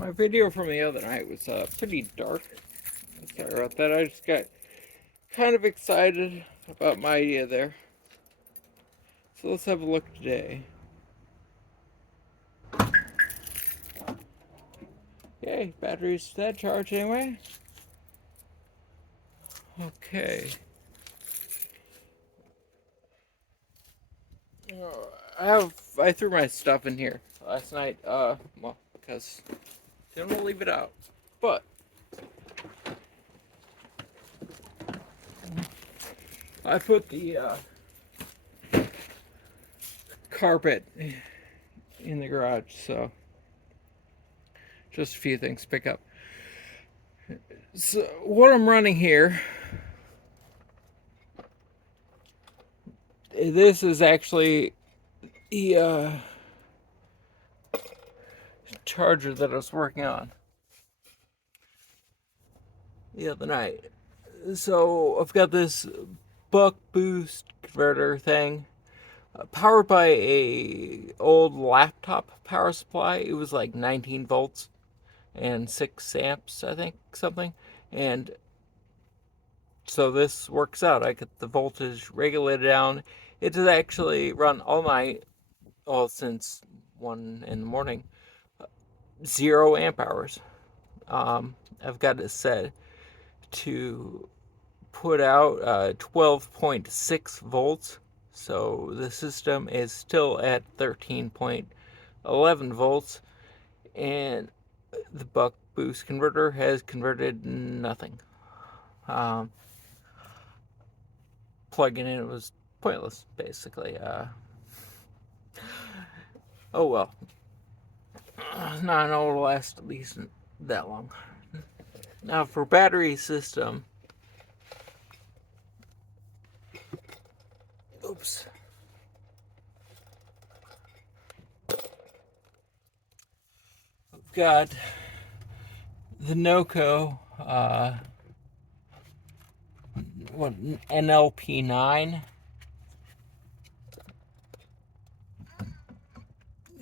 My video from the other night was pretty dark. Sorry about that. I just got kind of excited about my idea there. So let's have a look today. Yay, battery's dead charge anyway. Okay. I threw my stuff in here last night, well, because didn't want to leave it out. But I put the carpet in the garage, so just a few things to pick up. So what I'm running here, this is actually the charger that I was working on the other night. So I've got this buck boost converter thing, powered by a old laptop power supply. It was like 19 volts and 6 amps, I think, something. And so this works out. I get the voltage regulated down. It has actually run all night, well, since 1 in the morning, 0 amp hours. I've got it set to put out 12.6 volts. So the system is still at 13.11 volts. And the buck boost converter has converted nothing. Plugging in was pointless, basically. Oh well. No, I know it'll last at least that long. Now for battery system. Oops. We've got the NOCO NLP9.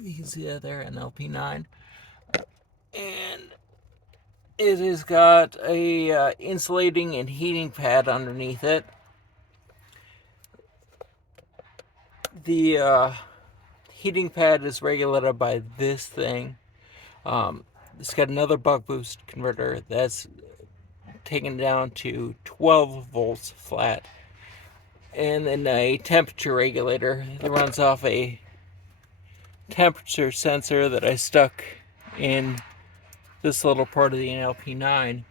You can see that there, NLP9. And it has got a insulating and heating pad underneath it. The heating pad is regulated by this thing. It's got another buck boost converter that's taken down to 12 volts flat. And then a temperature regulator that runs off a temperature sensor that I stuck in this little part of the NLP9.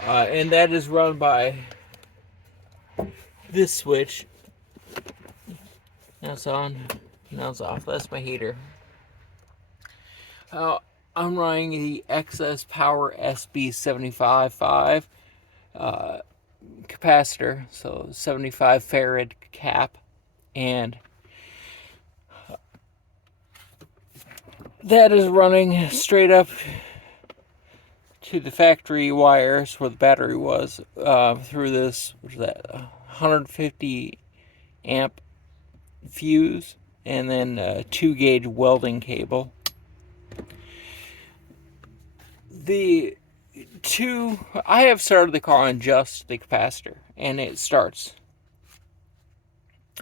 And that is run by this switch. Now it's on, now it's off. That's my heater. I'm running the XS Power SB755 capacitor, so 75 farad cap, and that is running straight up to the factory wires where the battery was, through this, what is that, 150 amp fuse, and then a 2-gauge welding cable. I have started the car on just the capacitor, and it starts.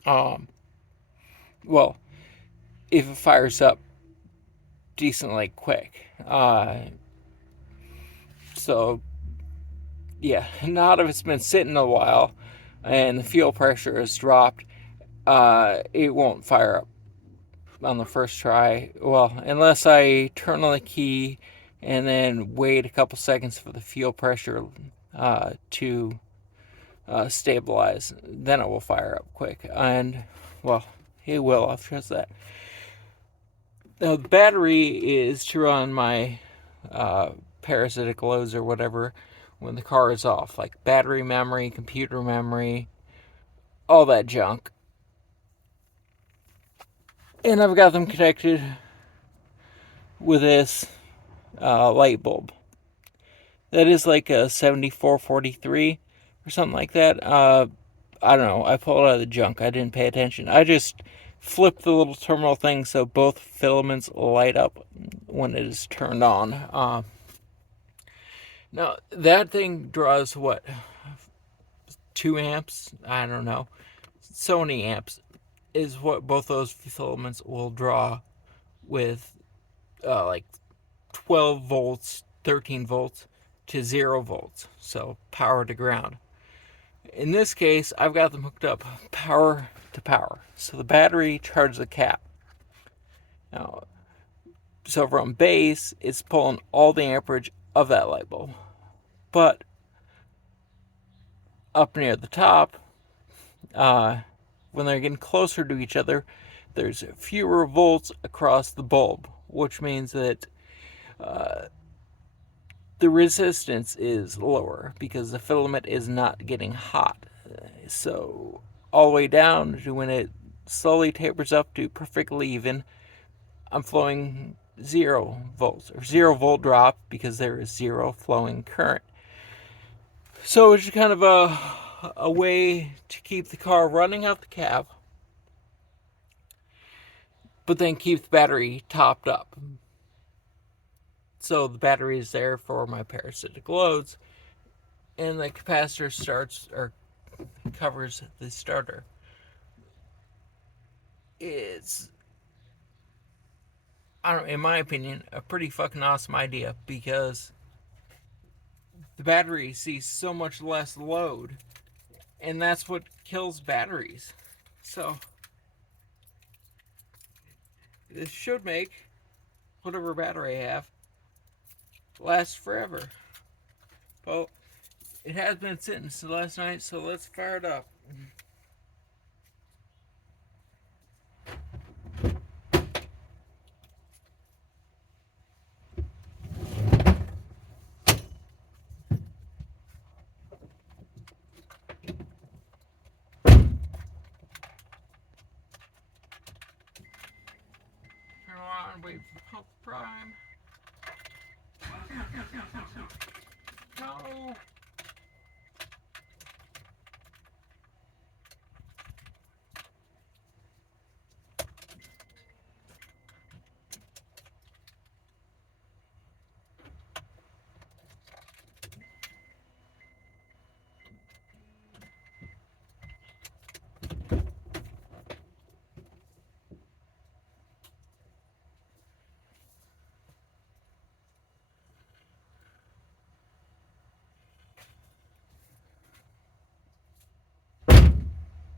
Well, if it fires up decently quick. So, yeah, not if it's been sitting a while and the fuel pressure has dropped, it won't fire up on the first try. Well, unless I turn on the key and then wait a couple seconds for the fuel pressure to stabilize, then it will fire up quick. And, well, it will, I'll trust that. Now, the battery is to run my parasitic loads or whatever when the car is off, like battery memory, computer memory, all that junk. And I've got them connected with this light bulb. That is like a 7443 or something like that. I don't know. I pulled it out of the junk. I didn't pay attention. I just flip the little terminal thing so both filaments light up when it is turned on. Now, that thing draws what? 2 amps? I don't know. So many amps is what both those filaments will draw with like 12 volts, 13 volts to 0 volts. So power to ground. In this case, I've got them hooked up power to power. So the battery charges the cap. Now, so from base, it's pulling all the amperage of that light bulb. But up near the top, when they're getting closer to each other, there's fewer volts across the bulb, which means that the resistance is lower because the filament is not getting hot. So all the way down to when it slowly tapers up to perfectly even, I'm flowing 0 volts or 0 volt drop because there is 0 flowing current. So it's kind of a way to keep the car running out the cab, but then keep the battery topped up. So the battery is there for my parasitic loads, and the capacitor starts or covers the starter. It's, I don't know, in my opinion, a pretty fucking awesome idea because the battery sees so much less load, and that's what kills batteries. So this should make whatever battery I have last forever. Well, it has been sitting since last night, so let's fire it up. Turn on, wait for pump prime. No.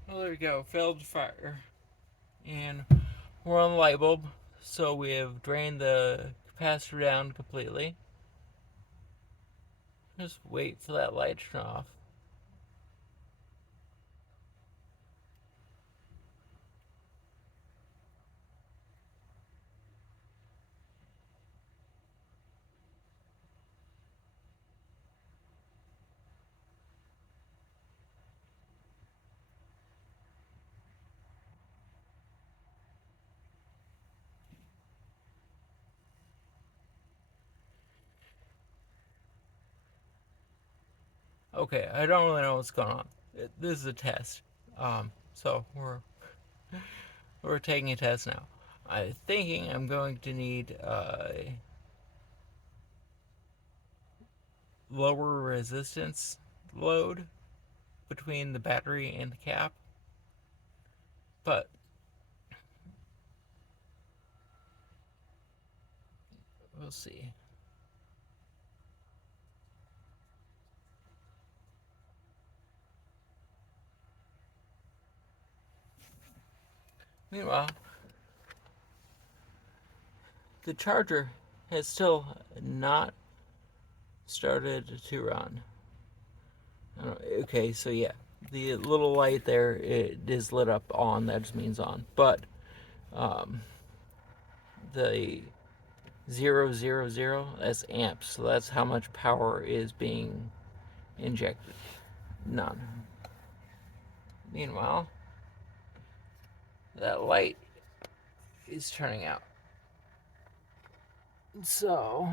Well, there we go. Failed to fire. And we're on the light bulb, so we have drained the capacitor down completely. Just wait for that light to turn off. Okay, I don't really know what's going on. This is a test. So we're taking a test now. I'm thinking I'm going to need a lower resistance load between the battery and the cap. But we'll see. Meanwhile, the charger has still not started to run. Okay, so yeah, the little light there, it is lit up on. That just means on. But the 000, that's amps. So that's how much power is being injected. None. Meanwhile, that light is turning out. So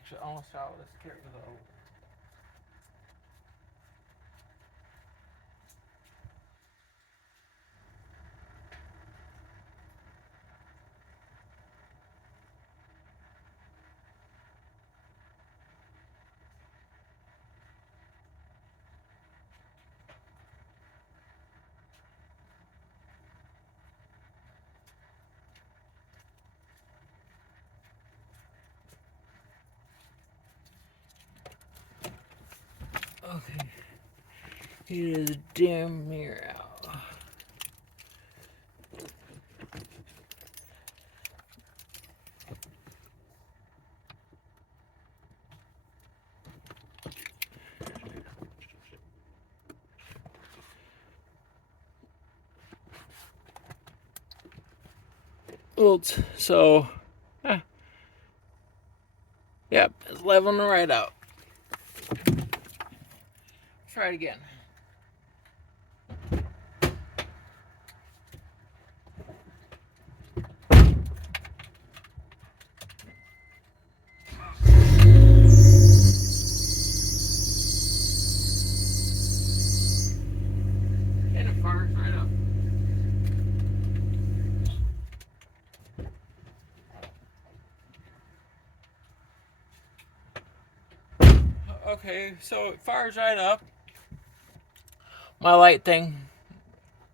Actually, almost out. Let's get rid of the okay. Get his damn mirror out. Volts. So, yep, it's leveling right out. Try it again. And it fires right up. Okay, so it fires right up. My light thing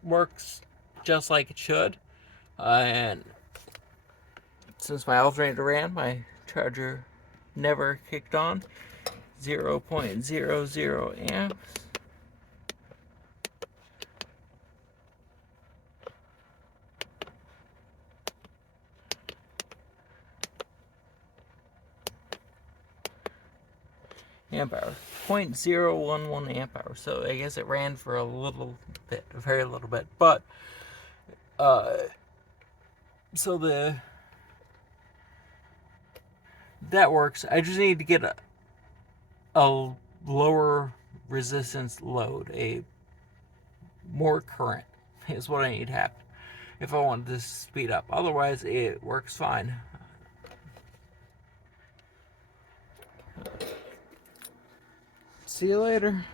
works just like it should. And since my alternator ran, my charger never kicked on. 0.00 amps. Amp hour. 0.011 amp hour. So I guess it ran for a little bit, a very little bit. But so that works. I just need to get a lower resistance load, a more current is what I need to happen if I want this to speed up. Otherwise, it works fine. See you later.